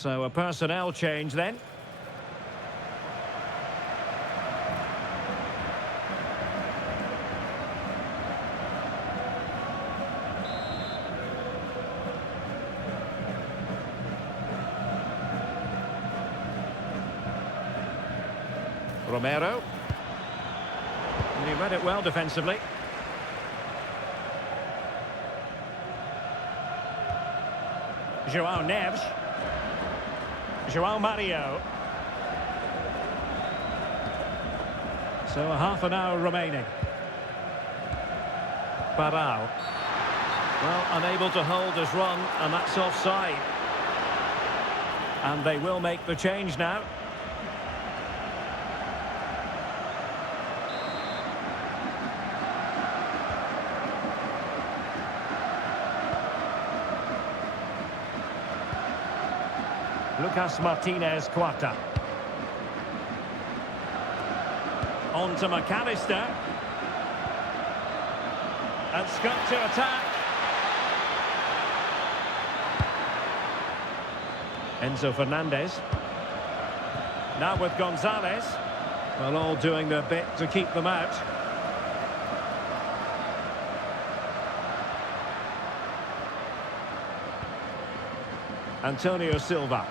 So a personnel change then. Romero. And he read it well defensively. João Neves. João Mario. So a half an hour remaining. Barão. Well, unable to hold his run, and that's offside. And they will make the change now. Lucas Martinez Quarta. On to McAllister. And Scott to attack. Enzo Fernandez. Now with Gonzalez. Well, all doing their bit to keep them out. Antonio Silva.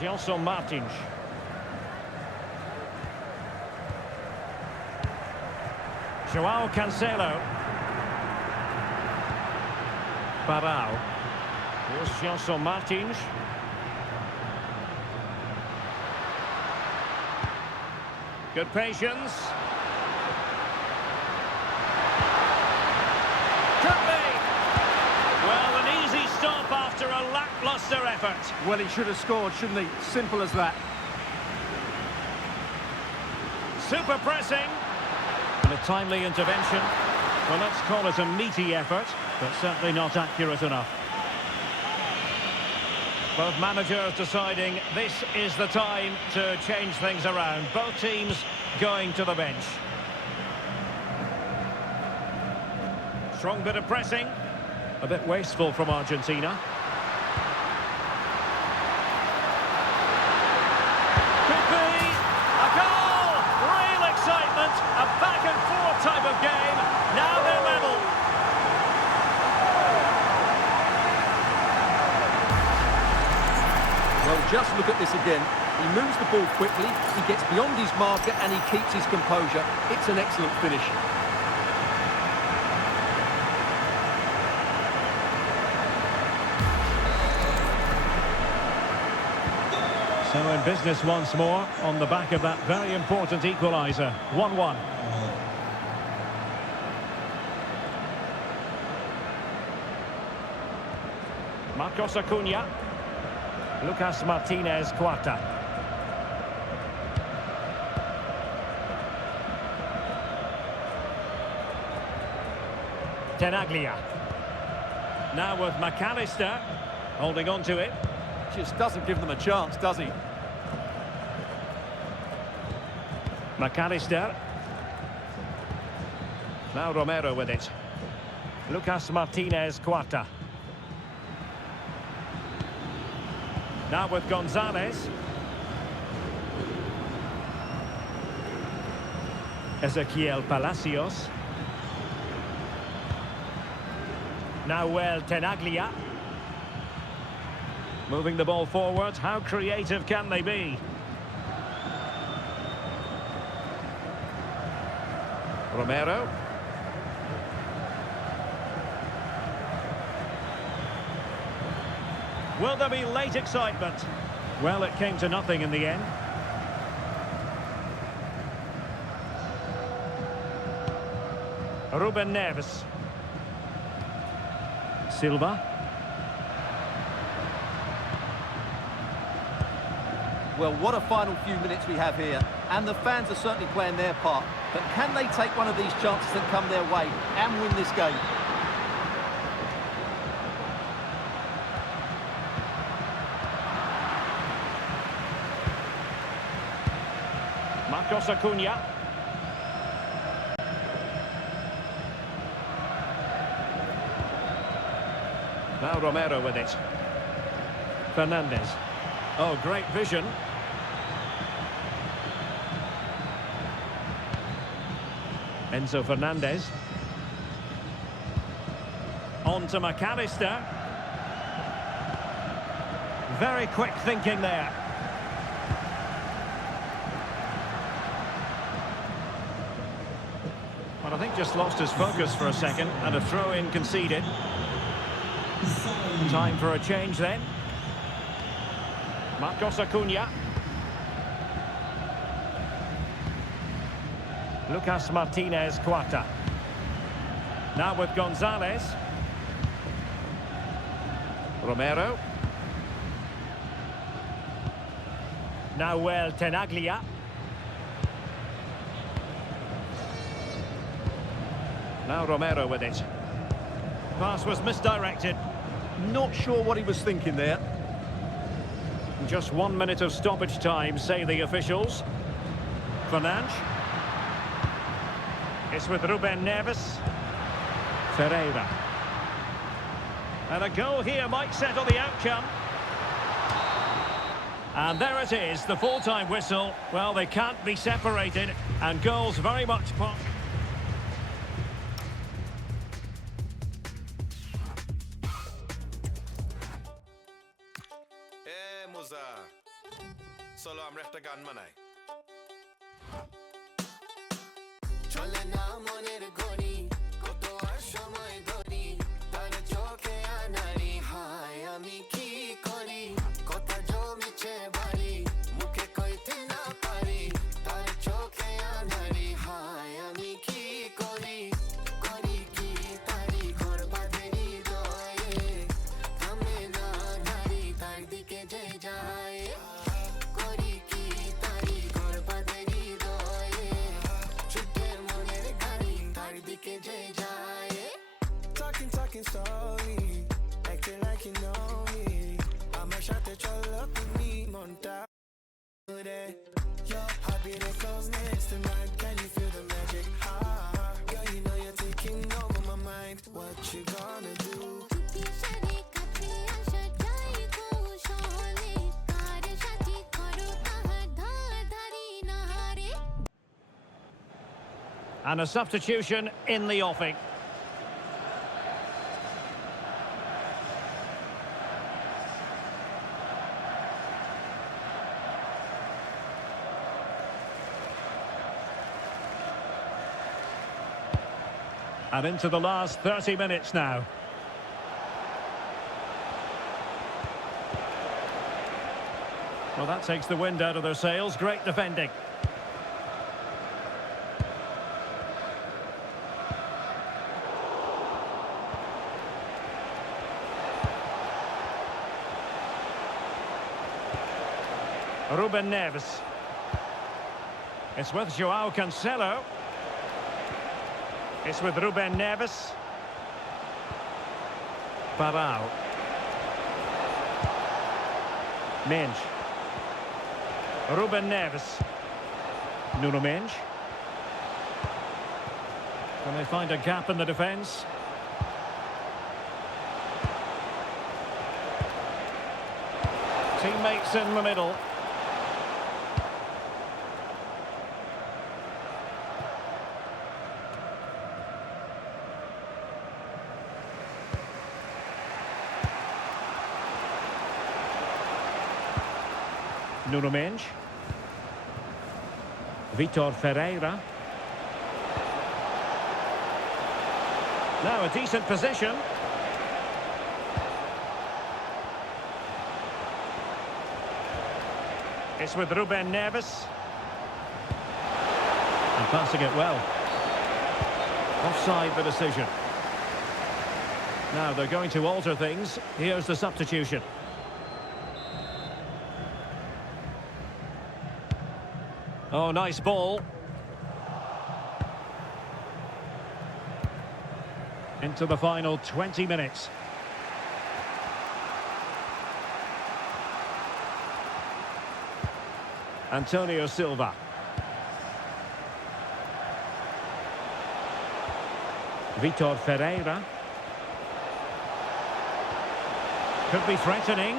Gelson Martins. João Cancelo. Barão. Here's Gelson Martins. Good patience. Could be. Well, an easy stop after a lacklustre effort. Well, he should have scored, shouldn't he? Simple as that. Super pressing. And a timely intervention. Well, let's call it a meaty effort, but certainly not accurate enough. Both managers deciding this is the time to change things around. Both teams going to the bench. Strong bit of pressing. A bit wasteful from Argentina. Could be a goal! Real excitement. A back and forth type of game. Now they're level. Well, just look at this again. He moves the ball quickly, he gets beyond his marker and he keeps his composure. It's an excellent finish. So in business once more on the back of that very important equaliser. 1-1. Marcos Acuna. Lucas Martinez Quarta. Tenaglia. Now with McAllister holding on to it. Just doesn't give them a chance, does he? McAllister. Now Romero with it. Lucas Martinez Quarta. Now with Gonzalez. Ezequiel Palacios. Now Tenaglia. Moving the ball forward. How creative can they be? Romero. Will there be late excitement? Well, it came to nothing in the end. Ruben Neves. Silva. Well, what a final few minutes we have here. And the fans are certainly playing their part. But can they take one of these chances that come their way and win this game? Marcos Acuna. Now Romero with it. Fernandez. Oh, great vision. Enzo Fernandez. On to McAllister. Very quick thinking there. Well, I think just lost his focus for a second, and a throw-in conceded. Time for a change then. Marcos Acuna. Lucas Martinez Cuarta. Now with Gonzalez. Romero. Nahuel Tenaglia. Now Romero with it. Pass was misdirected. Not sure what he was thinking there. Just 1 minute of stoppage time, say the officials. Fernandes. It's with Ruben Neves. Ferreira. And a goal here might settle the outcome. And there it is, the full-time whistle. Well, they can't be separated, and goals very much part. Salam rätta ganmanai. চলে না মনের গড়ি কত আর সময় ধরি তার চোখে আনারি হায় আমি কি করি কথা জমিছে বাড়ি মুখে কইতে না পারি তার চোখে আনারি হায় আমি কি করি করি কি তারি ঘর বাঁধেরি দয়ে থামে না গাড়ি তার দিকে যে যায় করি কি তারি ঘর বাঁধেরি দয়ে ছুটে মনের গাড়ি তার দিকে যে যায় talking slowly acting like you know me আমার সাথে চলো তুমি মনটা ঘুরে your heartbeat is close next to mine can you feel the magic girl you know you're taking over my mind what you gonna do And a substitution in the offing. And into the last 30 minutes now. Well, that takes the wind out of their sails. Great defending. Ruben Neves. It's with Joao Cancelo. It's with Ruben Neves. Parao. Mendes. Ruben Neves. Nuno Mendes. Can they find a gap in the defence? Teammates in the middle. Nuno Mendes. Vitor Ferreira. Now a decent position. It's with Ruben Neves. And passing it well. Offside the decision. Now they're going to alter things. Here's the substitution. Oh, nice ball. Into the final 20 minutes. Antonio Silva. Vitor Ferreira. Could be threatening.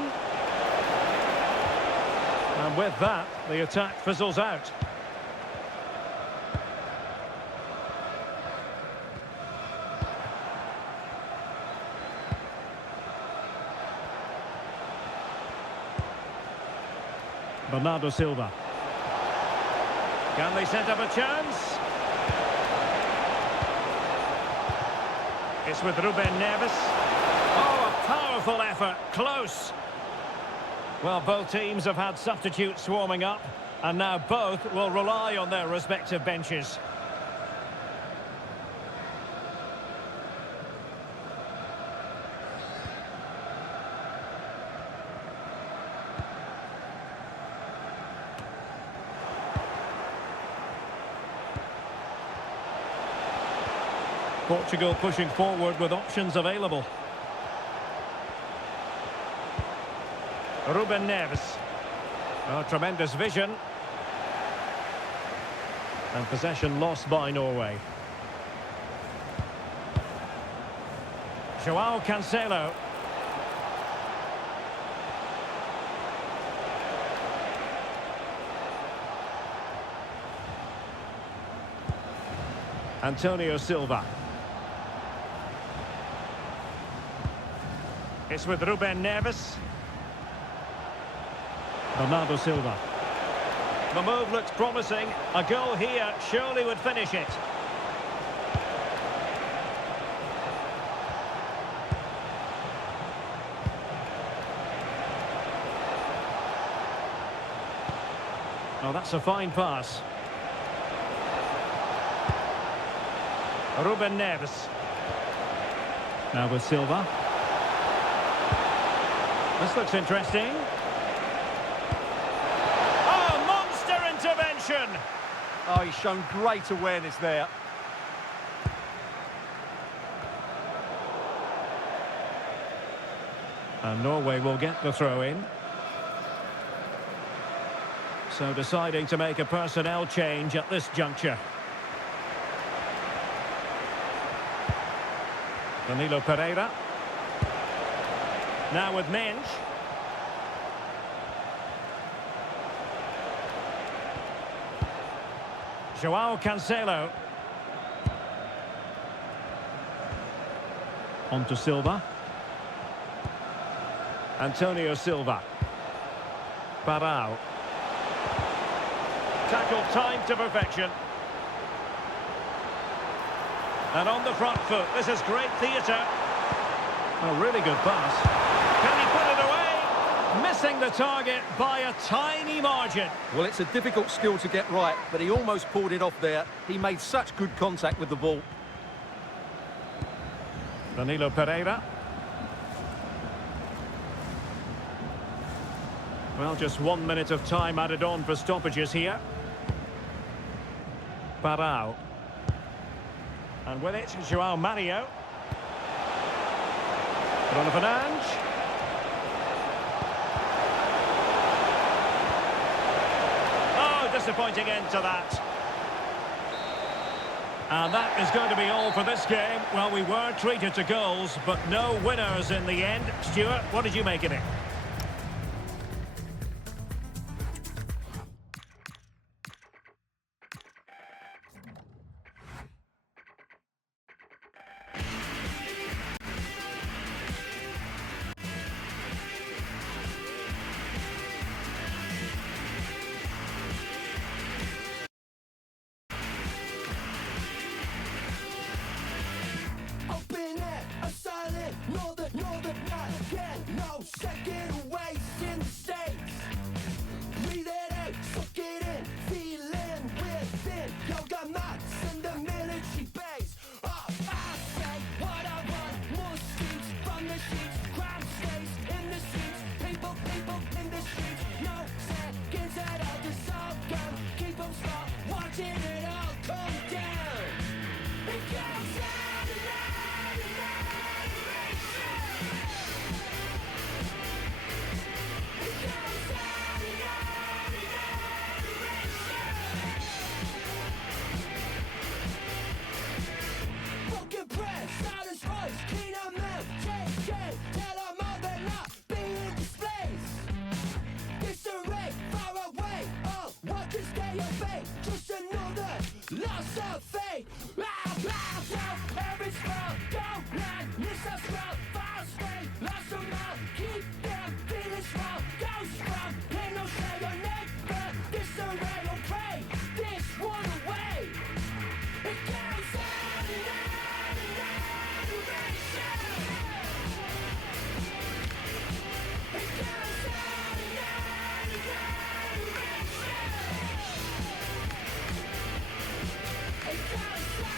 And with that, the attack fizzles out. Bernardo Silva. Can they set up a chance? It's with Ruben Neves. Oh, a powerful effort. Close. Well, both teams have had substitutes warming up, and now both will rely on their respective benches. Portugal pushing forward with options available. Ruben Neves. Oh, tremendous vision. And possession lost by Norway. João Cancelo. Antonio Silva. It's with Ruben Neves. Bernardo Silva. The move looks promising. A goal here surely would finish it. Oh, that's a fine pass. Ruben Neves. Now with Silva. This looks interesting. Oh, monster intervention! Oh, he's shown great awareness there. And Norway will get the throw in. So deciding to make a personnel change at this juncture. Danilo Pereira. Now with Mensch. João Cancelo. On to Silva. Antonio Silva. Parao. Tackled timed to perfection. And on the front foot, this is great theatre. A really good pass. Can he put it away? Missing the target by a tiny margin. Well, it's a difficult skill to get right, but he almost pulled it off there. He made such good contact with the ball. Danilo Pereira. Well, just 1 minute of time added on for stoppages here. Parao. And with it, João Mario. Bruno Fernandes. Oh, disappointing end to that. And that is going to be all for this game. Well, we were treated to goals, but no winners in the end. Stuart, what did you make of it? Open it, a silent, know that not again, no second. Lost of faith, lost of every spell. Don't let miss us well. False faith, lost of love. Keep them feeling small. Go strong, ain't no say your name, but disarray or pray. This one away. It goes on and on and on. It goes on and on and on. It goes on.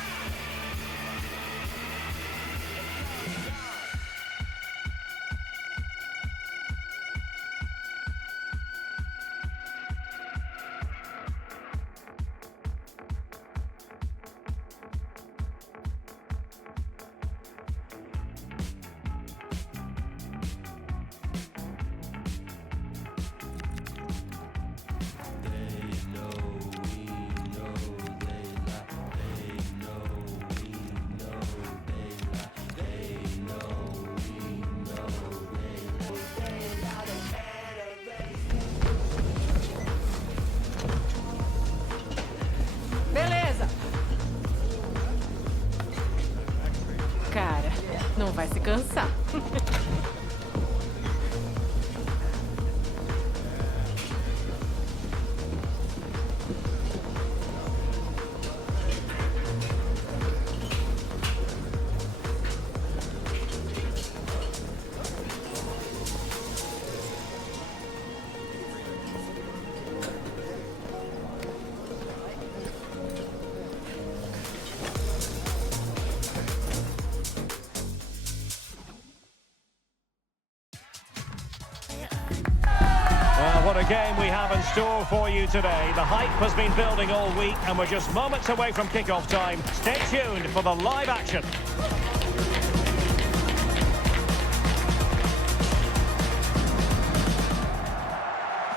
Beleza. Cara, não vai se cansar. Well, what a game we have in store for you today. The hype has been building all week and we're just moments away from kick-off time. Stay tuned for the live action.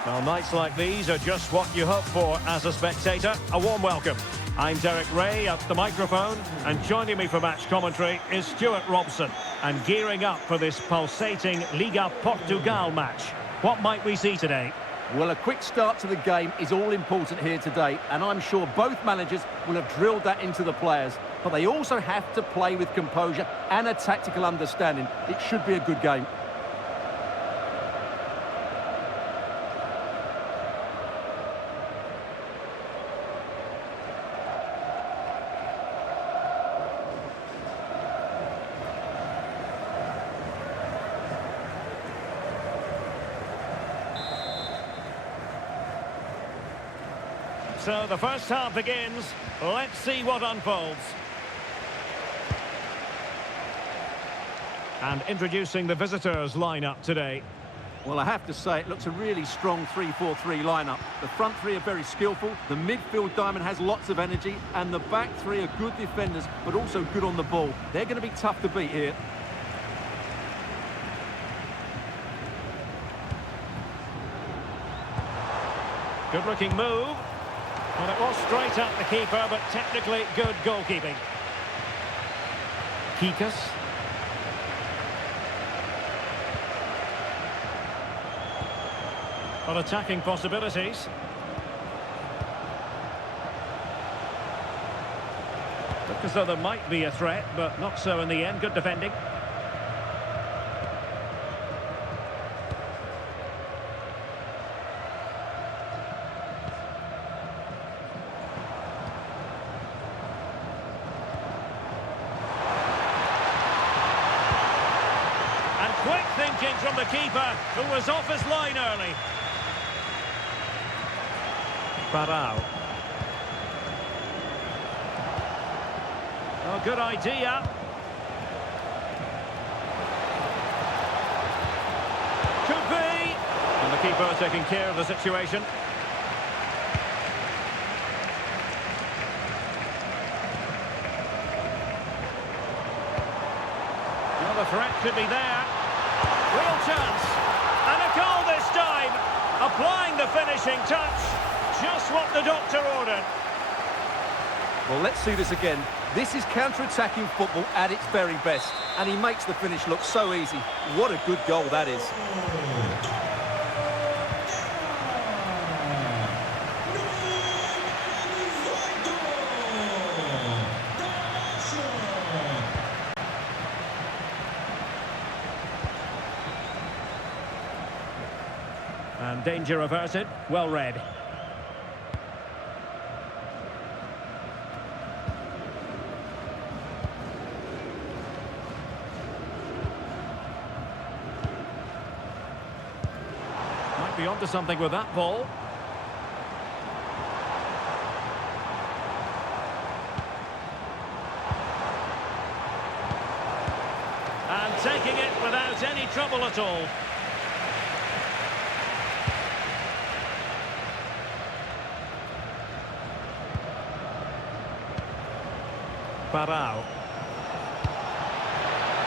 Well, nights like these are just what you hope for as a spectator. A warm welcome. I'm Derek Ray at the microphone, and joining me for match commentary is Stuart Robson, and gearing up for this pulsating Liga Portugal match. What might we see today? Well, a quick start to the game is all important here today, and I'm sure both managers will have drilled that into the players. But they also have to play with composure and a tactical understanding. It should be a good game. So the first half begins. Let's see what unfolds. And introducing the visitors' lineup today. Well, I have to say, it looks a really strong 3-4-3 lineup. The front three are very skillful, the midfield diamond has lots of energy, and the back three are good defenders, but also good on the ball. They're going to be tough to beat here. Good-looking move. Well, it was straight at the keeper, but technically good goalkeeping. Kikas. Well, attacking possibilities. Look as though there might be a threat, but not so in the end. Good defending. Quick thinking from the keeper, who was off his line early. Barao. Oh, good idea. Could be. And the keeper taking care of the situation. Well, the threat could be there. Real chance. And a goal this time. Applying the finishing touch. Just what the doctor ordered. Well, let's see this again. This is counter-attacking football at its very best. And he makes the finish look so easy. What a good goal that is. And danger averted. Well read. Might be onto something with that ball. And taking it without any trouble at all. Barão.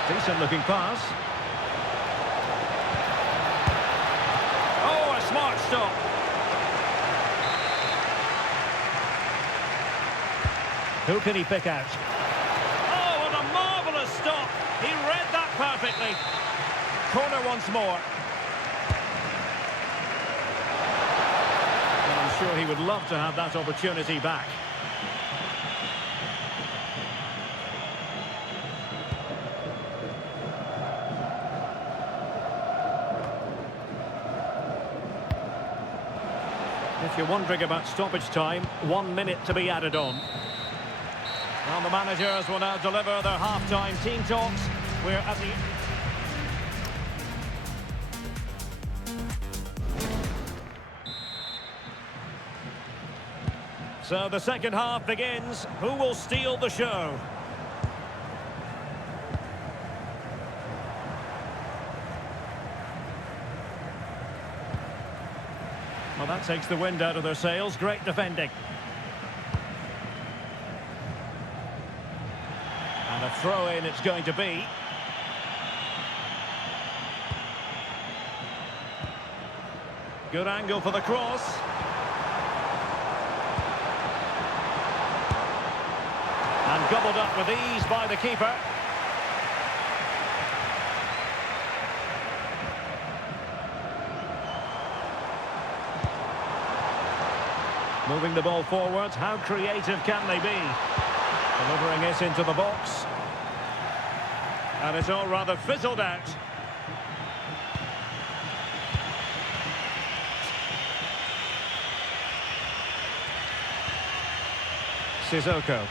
Decent looking pass. Oh, a smart stop. Who can he pick out? Oh, what a marvellous stop. He read that perfectly. Corner once more. And I'm sure he would love to have that opportunity back. If you're wondering about stoppage time, 1 minute to be added on. Well, the managers will now deliver their half-time team talks. We're at the... So the second half begins. Who will steal the show? Well, that takes the wind out of their sails. Great defending. And a throw-in it's going to be. Good angle for the cross. And gobbled up with ease by the keeper. Moving the ball forwards, how creative can they be? Delivering it into the box. And it's all rather fizzled out. Sissoko.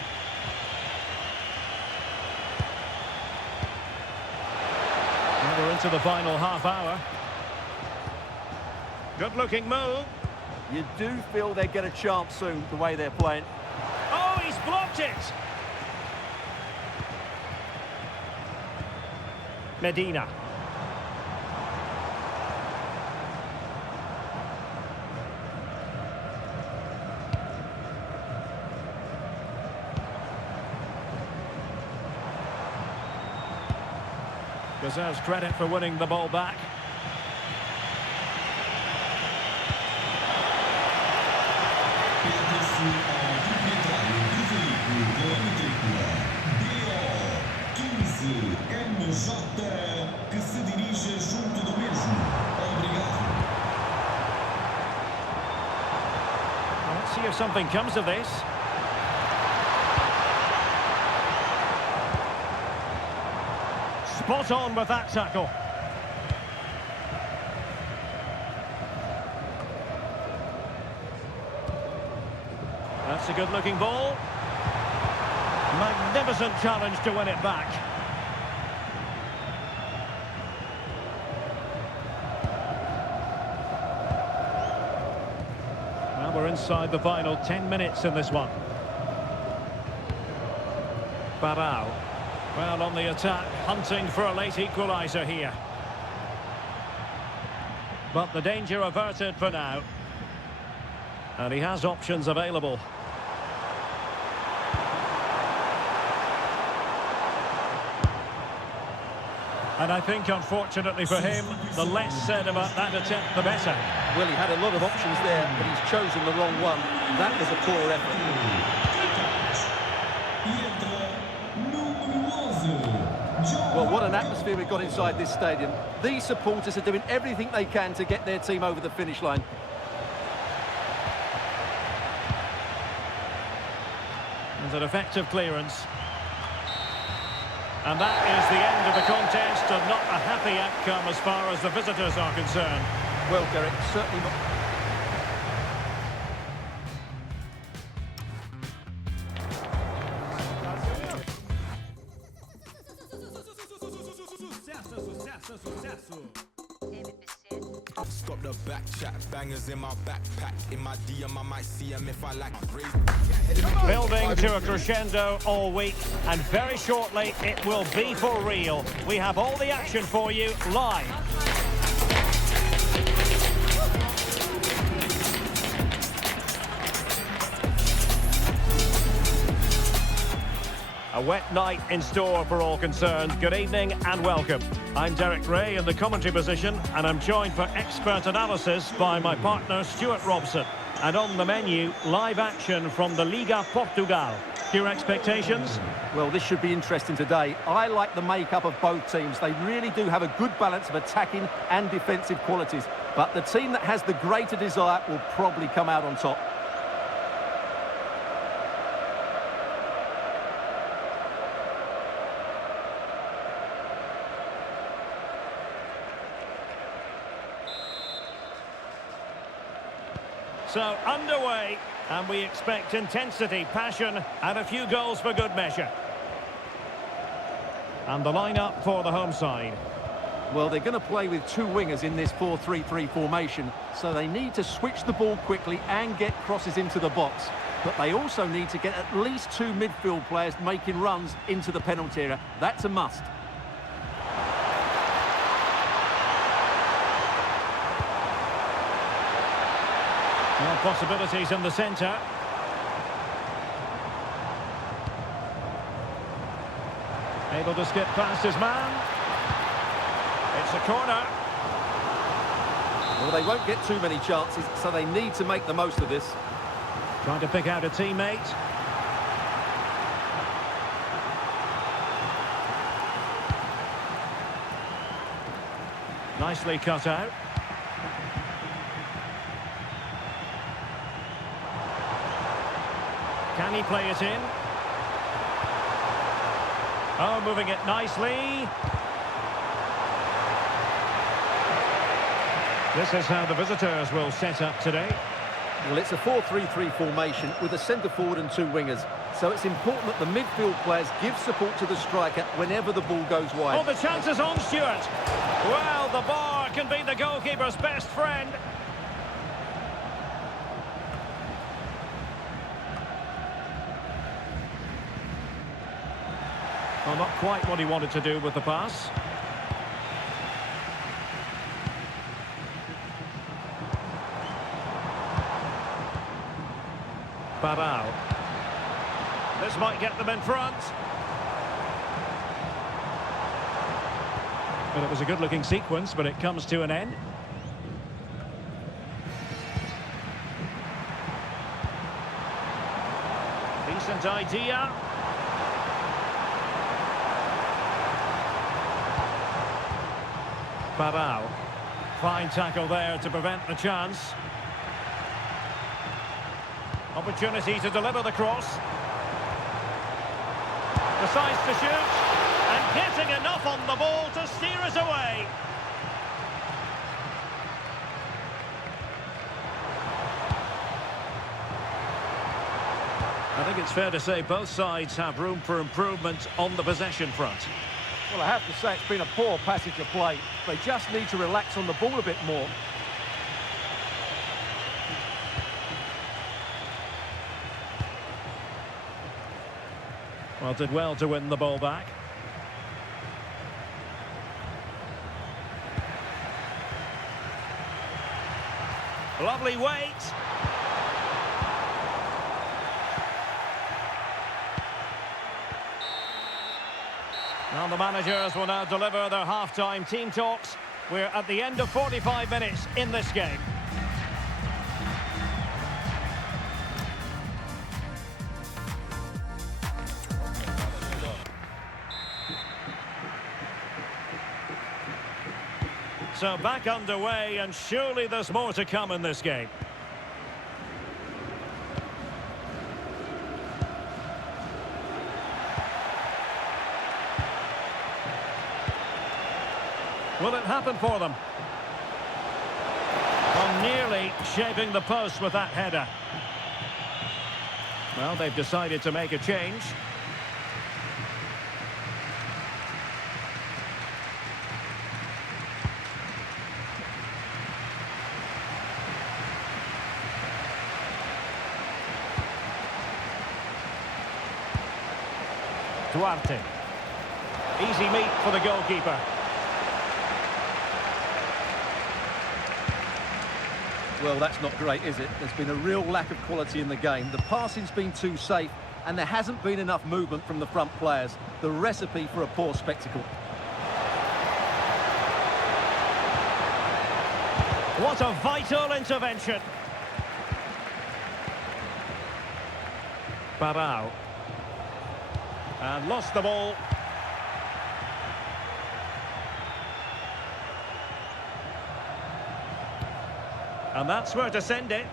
Now we're into the final half hour. Good looking move. You do feel they get a chance soon, the way they're playing. Oh, he's blocked it! Medina. Deserves credit for winning the ball back. que se dirige junto do mesmo. Obrigado. Let's see if something comes of this. Spot on with that tackle. That's a good-looking ball. Magnificent challenge to win it back. Well, we're inside the final 10 minutes in this one. Barão. Well, on the attack, hunting for a late equaliser here. But the danger averted for now. And he has options available. And I think, unfortunately for him, the less said about that attempt, the better. Well, he had a lot of options there, but he's chosen the wrong one. That was a poor effort. Well, what an atmosphere we've got inside this stadium. These supporters are doing everything they can to get their team over the finish line. It's an effective clearance. And that is the end of the contest, and not a happy outcome as far as the visitors are concerned. Well, Derek, certainly not. Stop the back chat, bangers in my backpack. In my DM, I might see them if I like. Building to a crescendo all week, and very shortly it will be for real. We have all the action for you live. A wet night in store for all concerned. Good evening and welcome. I'm Derek Ray in the commentary position, and I'm joined for expert analysis by my partner Stuart Robson. And on the menu, live action from the Liga Portugal. Your expectations? Well, this should be interesting today. I like the makeup of both teams. They really do have a good balance of attacking and defensive qualities. But the team that has the greater desire will probably come out on top. So, underway, and we expect intensity, passion, and a few goals for good measure. And the lineup for the home side. Well, they're going to play with two wingers in this 4-3-3 formation, so they need to switch the ball quickly and get crosses into the box. But they also need to get at least two midfield players making runs into the penalty area. That's a must. Well, possibilities in the centre. Able to skip past his man. It's a corner. Well, they won't get too many chances, so they need to make the most of this. Trying to pick out a teammate. Nicely cut out. Can he play it in? Oh, moving it nicely. This is how the visitors will set up today. Well, it's a 4-3-3 formation with a centre forward and two wingers. So it's important that the midfield players give support to the striker whenever the ball goes wide. Oh, the chance is on, Stuart. Well, the bar can be the goalkeeper's best friend. Well, not quite what he wanted to do with the pass. Babao. This might get them in front. Well, it was a good-looking sequence, but it comes to an end. Decent idea. Babao. Fine tackle there to prevent the chance. Opportunity to deliver the cross. Decides to shoot. And getting enough on the ball to steer us away. I think it's fair to say both sides have room for improvement on the possession front. Well, I have to say it's been a poor passage of play. They just need to relax on the ball a bit more. Well, did well to win the ball back. Lovely weight. Well, the managers will now deliver their half-time team talks. We're at the end of 45 minutes in this game. So back underway, and surely there's more to come in this game. Will it happen for them? Nearly shaping the post with that header. Well, they've decided to make a change. Duarte. Easy meet for the goalkeeper. Well, that's not great, is it? There's been a real lack of quality in the game. The passing's been too safe, and there hasn't been enough movement from the front players. The recipe for a poor spectacle. What a vital intervention. Barão. And lost the ball. And that's where to send it.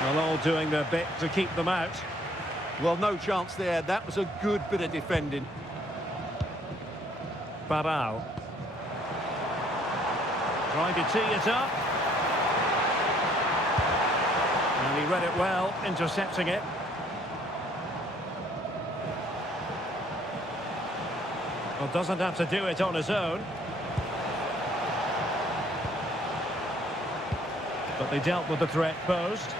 Well, all doing their bit to keep them out. Well, no chance there. That was a good bit of defending. Barão. Trying to tee it up. And he read it well, intercepting it. Well, doesn't have to do it on his own. But they dealt with the threat posed.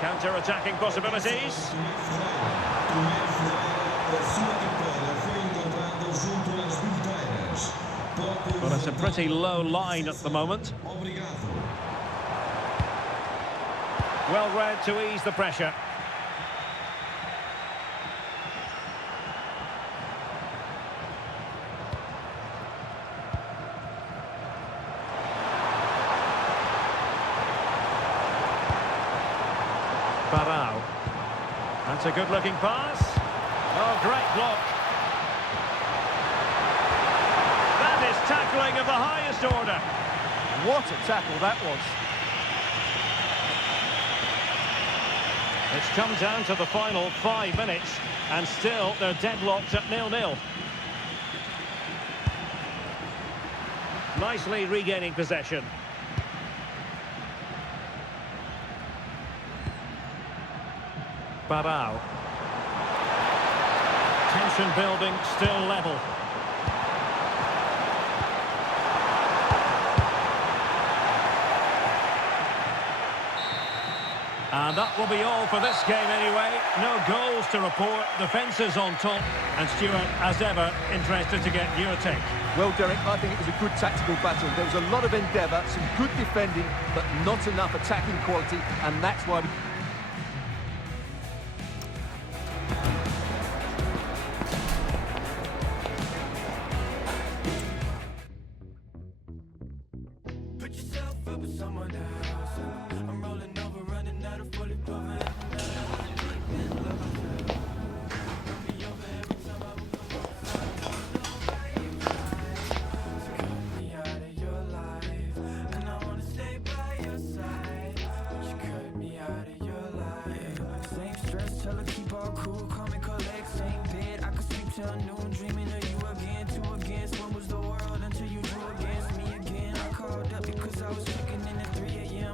Counter-attacking possibilities. Well, it's a pretty low line at the moment. Well read to ease the pressure. Barão. That's a good-looking pass. Oh, great block. That is tackling of the highest order. What a tackle that was. It's come down to the final 5 minutes, and still they're deadlocked at 0-0. Nicely regaining possession. Barão. Tension building, still level. And that will be all for this game anyway. No goals to report, the fences on top. And Stuart, as ever, interested to get your take. Well, Derek, I think it was a good tactical battle. There was a lot of endeavour, some good defending, but not enough attacking quality, and that's why we... Put yourself up with someone else. I'm rolling over, running out of fully proven. Tell her keep all cool, call me collect, same bed. I could sleep till noon, dreaming of you again. 2 against 1 was the world until you drew against me again. I called up because I was checking in at 3 a.m.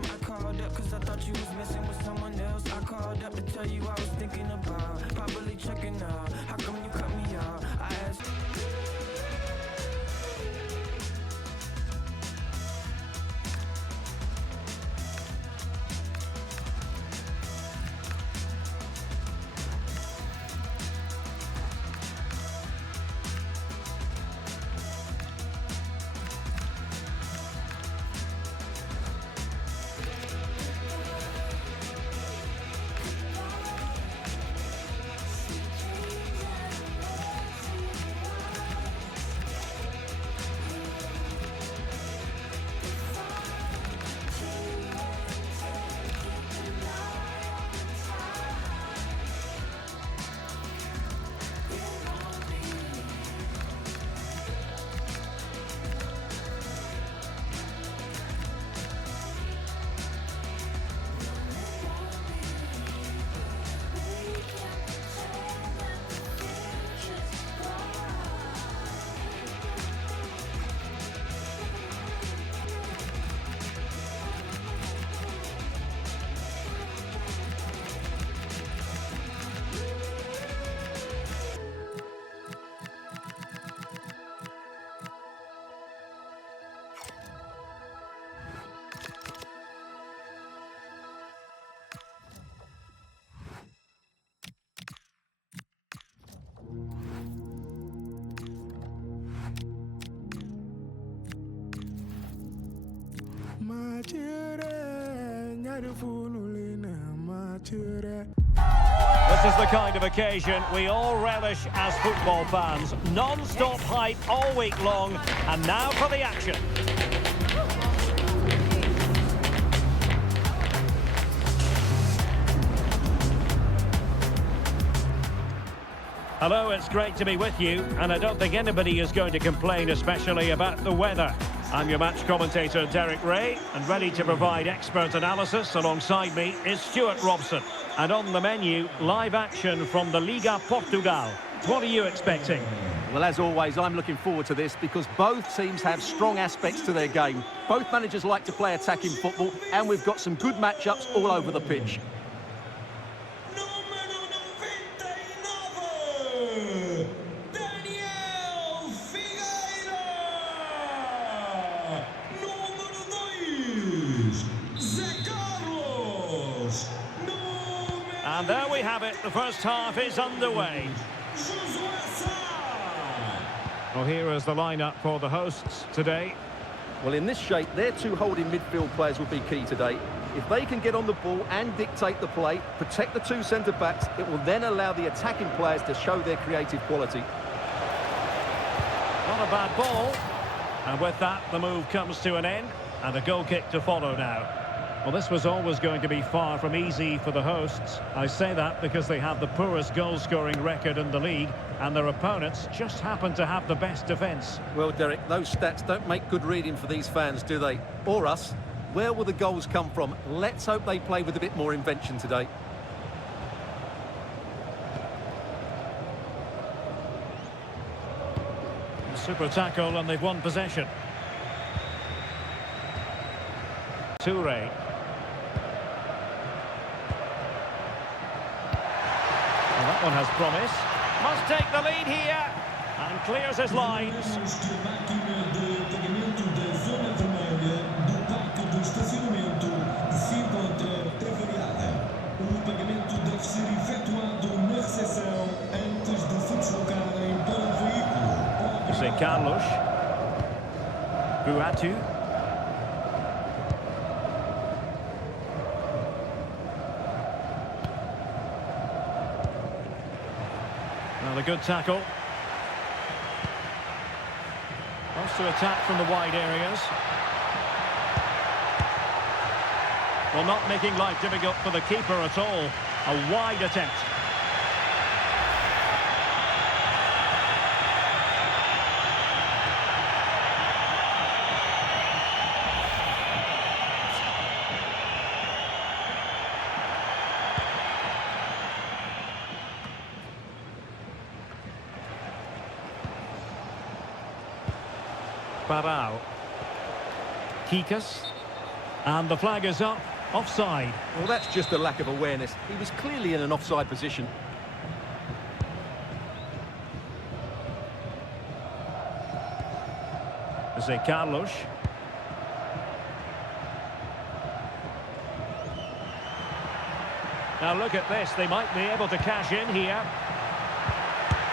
This is the kind of occasion we all relish as football fans. Non-stop hype all week long, and now for the action. Hello, it's great to be with you, and I don't think anybody is going to complain, especially about the weather. I'm your match commentator, Derek Ray, and ready to provide expert analysis. Alongside me is Stuart Robson. And on the menu, live action from the Liga Portugal. What are you expecting? Well, as always, I'm looking forward to this because both teams have strong aspects to their game. Both managers like to play attacking football, and we've got some good matchups all over the pitch. And there we have it, the first half is underway. Well, here is the lineup for the hosts today. Well, in this shape, their two holding midfield players will be key today. If they can get on the ball and dictate the play, protect the two centre-backs, it will then allow the attacking players to show their creative quality. Not a bad ball. And with that, the move comes to an end, and a goal kick to follow now. Well, this was always going to be far from easy for the hosts. I say that because they have the poorest goal-scoring record in the league, and their opponents just happen to have the best defence. Well, Derek, those stats don't make good reading for these fans, do they? Or us. Where will the goals come from? Let's hope they play with a bit more invention today. Super tackle, and they've won possession. Toure. Well, that one has promise. Must take the lead here. And clears his lines. José Carlos. Buatu. Well, a good tackle. Wants to attack from the wide areas. Well, not making life difficult for the keeper at all. A wide attempt. Barao. Kikas. And the flag is up. Offside. Well, that's just a lack of awareness. He was clearly in an offside position. José Carlos. Now look at this. They might be able to cash in here.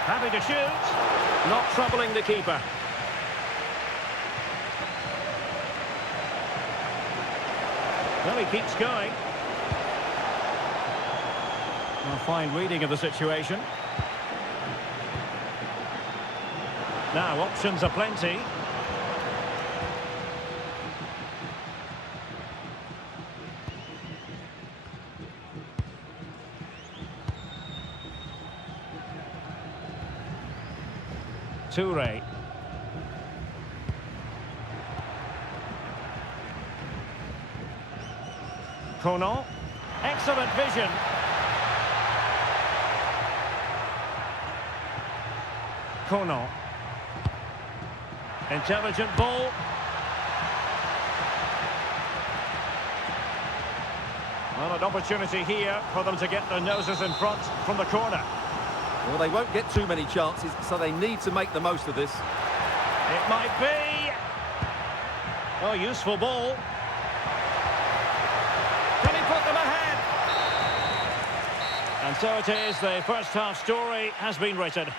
Happy to shoot. Not troubling the keeper. Well, he keeps going. A fine reading of the situation. Now, options are plenty. Toure. Kono. Excellent vision. Kono. Intelligent ball. Well, an opportunity here for them to get their noses in front from the corner. Well, they won't get too many chances, so they need to make the most of this. It might be. Oh, useful ball. Can he put them ahead? And so it is, the first half story has been written.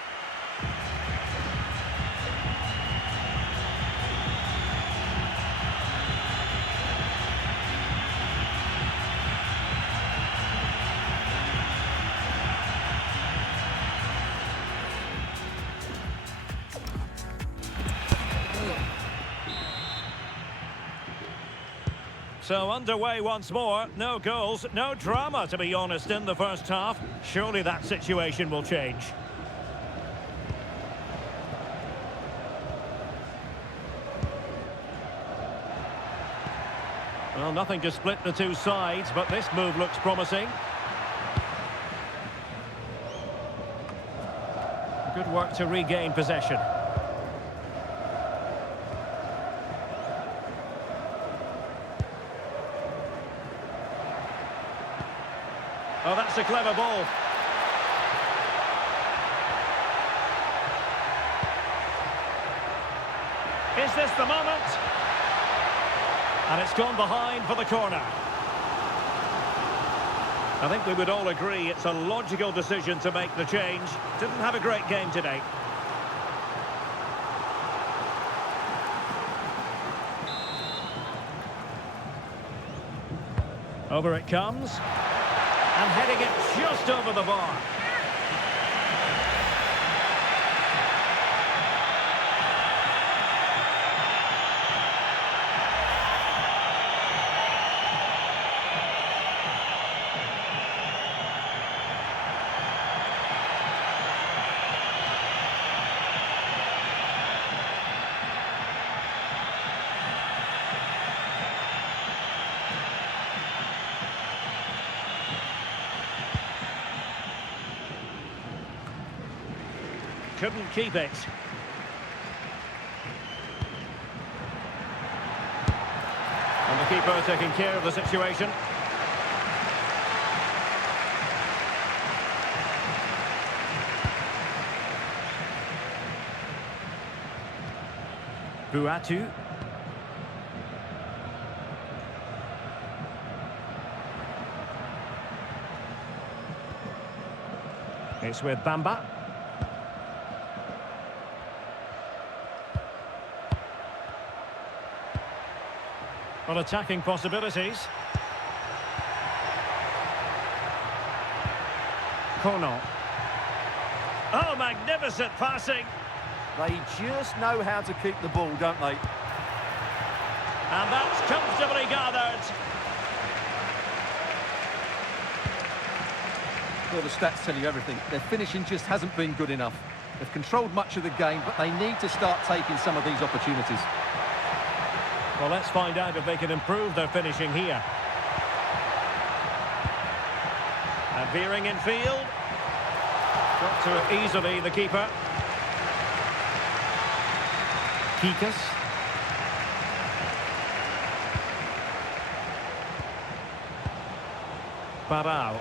So underway once more. No goals, no drama, to be honest, in the first half. Surely that situation will change. Well, nothing to split the two sides, but this move looks promising. Good work to regain possession. Oh, that's a clever ball. Is this the moment? And it's gone behind for the corner. I think we would all agree it's a logical decision to make the change. Didn't have a great game today. Over it comes. And heading it just over the bar. Couldn't keep it. And the keeper taking care of the situation. Buatu. It's with Bamba. Well, attacking possibilities. Kono. Oh, magnificent passing. They just know how to keep the ball, don't they? And that's comfortably gathered. Well, the stats tell you everything. Their finishing just hasn't been good enough. They've controlled much of the game, but they need to start taking some of these opportunities. Well, let's find out if they can improve their finishing here. And veering in field. Got to it easily, the keeper. Kikas. Barao.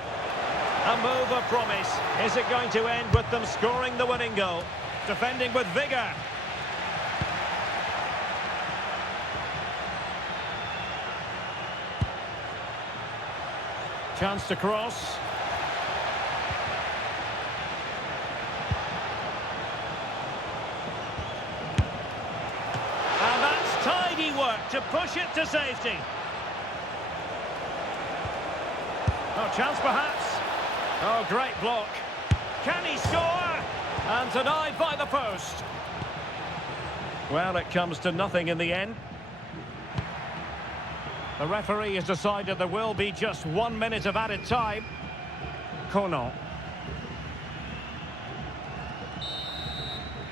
A move of promise. Is it going to end with them scoring the winning goal? Defending with vigour. Chance to cross. And that's tidy work to push it to safety. Oh, chance perhaps. Oh, great block. Can he score? And denied by the post. Well, it comes to nothing in the end. The referee has decided there will be just 1 minute of added time. Kono.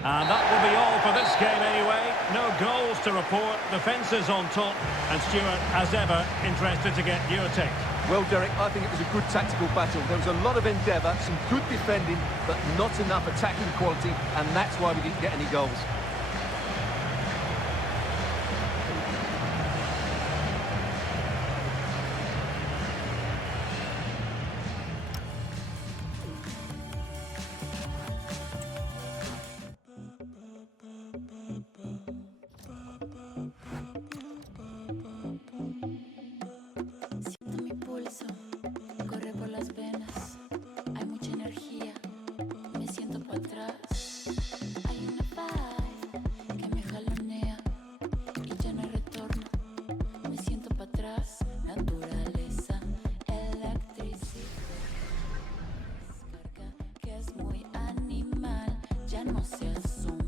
And that will be all for this game anyway. No goals to report. The fences on top. And Stuart, as ever, interested to get your take. Well, Derek, I think it was a good tactical battle. There was a lot of endeavour, some good defending, but not enough attacking quality, and that's why we didn't get any goals. Siento mi pulso, corre por las venas. Hay mucha energía, me siento para atrás. Hay una vibe que me jalonea y ya no hay retorno. Me siento para atrás, naturaleza, electricidad. Descarga que es muy animal, ya no se asume.